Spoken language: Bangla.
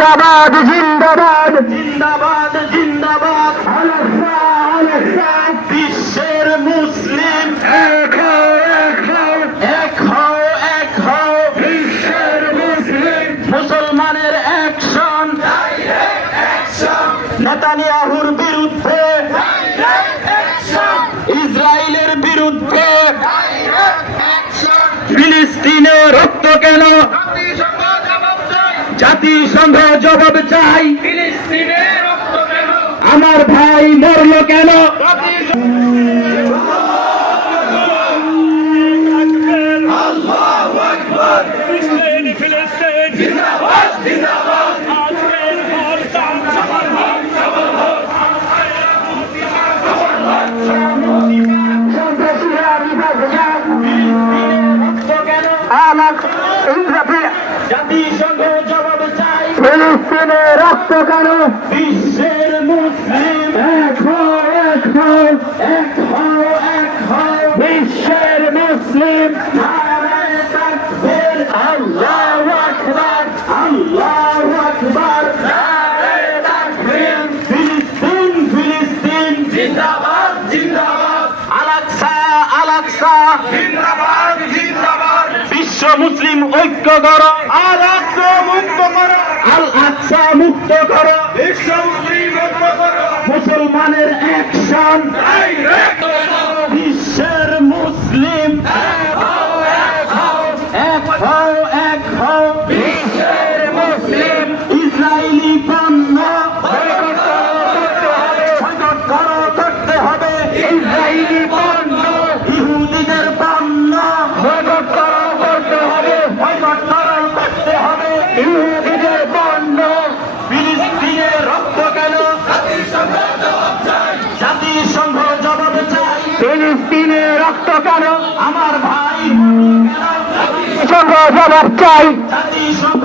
জিন্দাবাদ জিন্দাবাদ জিন্দাবাদ জিন্দাবাদ আলাক্সা আলাক্সা বিশ্বের মুসলিম এক হও এক হও এক হও এক হও বিশ্বের মুসলিম মুসলমানের অ্যাকশন নেতানিয়াহুর বিরুদ্ধে ইসরায়েলের বিরুদ্ধে ফিলিস্তিনে রক্ত কেন জাতিসংঘ জবাব চাই আমার ভাই মরল কেন জাতিসংঘ জবাব চাই ফিলিস্তিনে রক্ত কেন বিশ্বের মুসলিম এক হও এক হও এক হও এক হও বিশ্বের মুসলিম নারায়ে তাকবীর আল্লাহু আকবার আল্লাহু আকবার নারায়ে তাকবীর ফিলিস্তিন ফিলিস্তিন জিন্দাবাদ জিন্দাবাদ আলাক্সা আলাক্সা জিন্দাবাদ জিন্দাবাদ বিশ্ব মুসলিম ঐক্য করো আলাক্সা মুক্ত করো আল আকসা মুক্ত করো বিশ্ব মুসলিম ঐক্য করো মুসলমানের অ্যাকশন বিশ্বের মুসলিম এক হও এক হও বিশ্বের মুসলিম ইসরায়েলি পণ্য বয়কট করতে হবে ইসরায়েলি পণ্য ইহুদিদের পণ্য বয়কট করতে হবে বয়কট করতে হবে ইহুদিদের পণ্য ফিলিস্তিনে রক্ত কেন জাতিসংঘ জবাব চাই ফিলিস্তিনে রক্ত কেন আমার ভাই সংঘ জবাব চাই জাতিসংঘ